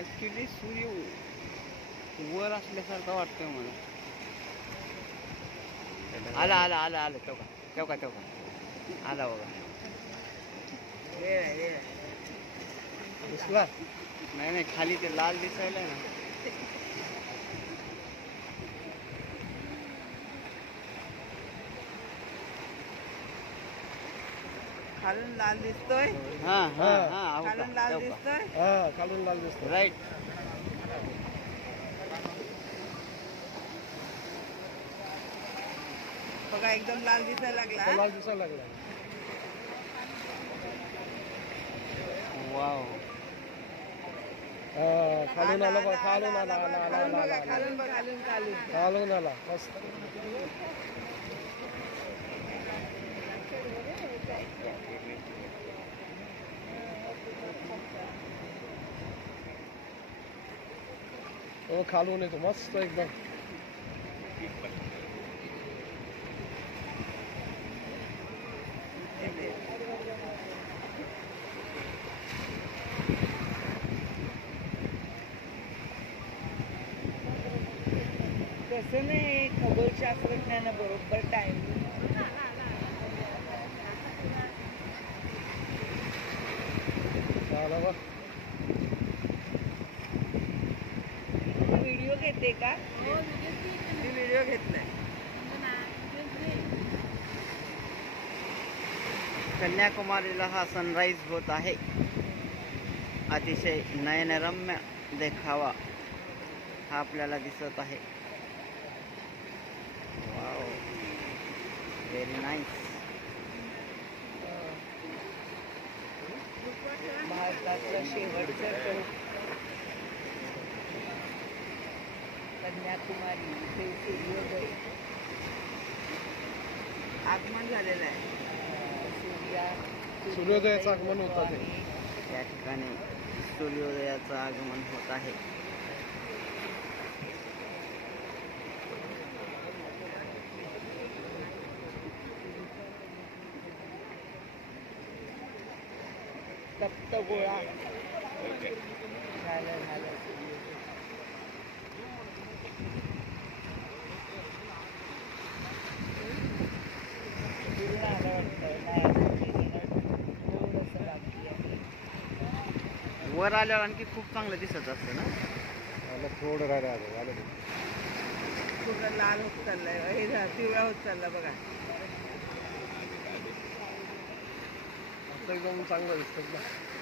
Actually सूर्य वर असल्यासारखं वाटतंय मला. आला आला आला आला. तेव्हा तेव्हा तेव्हा आला बघा दिसला? नाही नाही खाली ते लाल दिसायला ना. खालून लाल दिसतोय. हा हा हा. हा खालून लाल दिसतोय. हा खालून लाल दिसतो राईट बघा एकदम लाल दिसायला लागला तो लाल दिसायला लागला. वाव हा खालून आला बघ खालून आला आला आला खालून आला बघा आला. खालून बघा खालून खालून. खालून आला मस्त. हो खालून येतो मस्त एकदम तसं नाही खगोलशास्त्रज्ञानं बरोबर टाइम घेते का? मी व्हिडिओ घेतलाय कन्याकुमारीला हा सनराईज होत आहे. अतिशय नयनरम्य देखावा हा आपल्याला दिसत आहे. वाव व्हेरी नाईस भारतातलं शेवटचं कन्याकुमारी इथे सूर्योदय आगमन झालेलं आहे. सूर्या सूर्योदयाचं आगमन होतं. आणि या ठिकाणी सूर्योदयाचं आगमन होत आहे. तप्त गोळा झालं झालं पूर्ण आलं वाटतं नाही अजून गेलेलं. थोडंसं बाकी आहे वर आल्यावर आणखी खूप चांगलं दिसत असतं ना? आलं थोडं राहिलं आलं ते. पूर्ण लाल होत चाललाय हे झा- पिवळा होत चालला बघा. आता एकदम चांगलं दिसतं ना.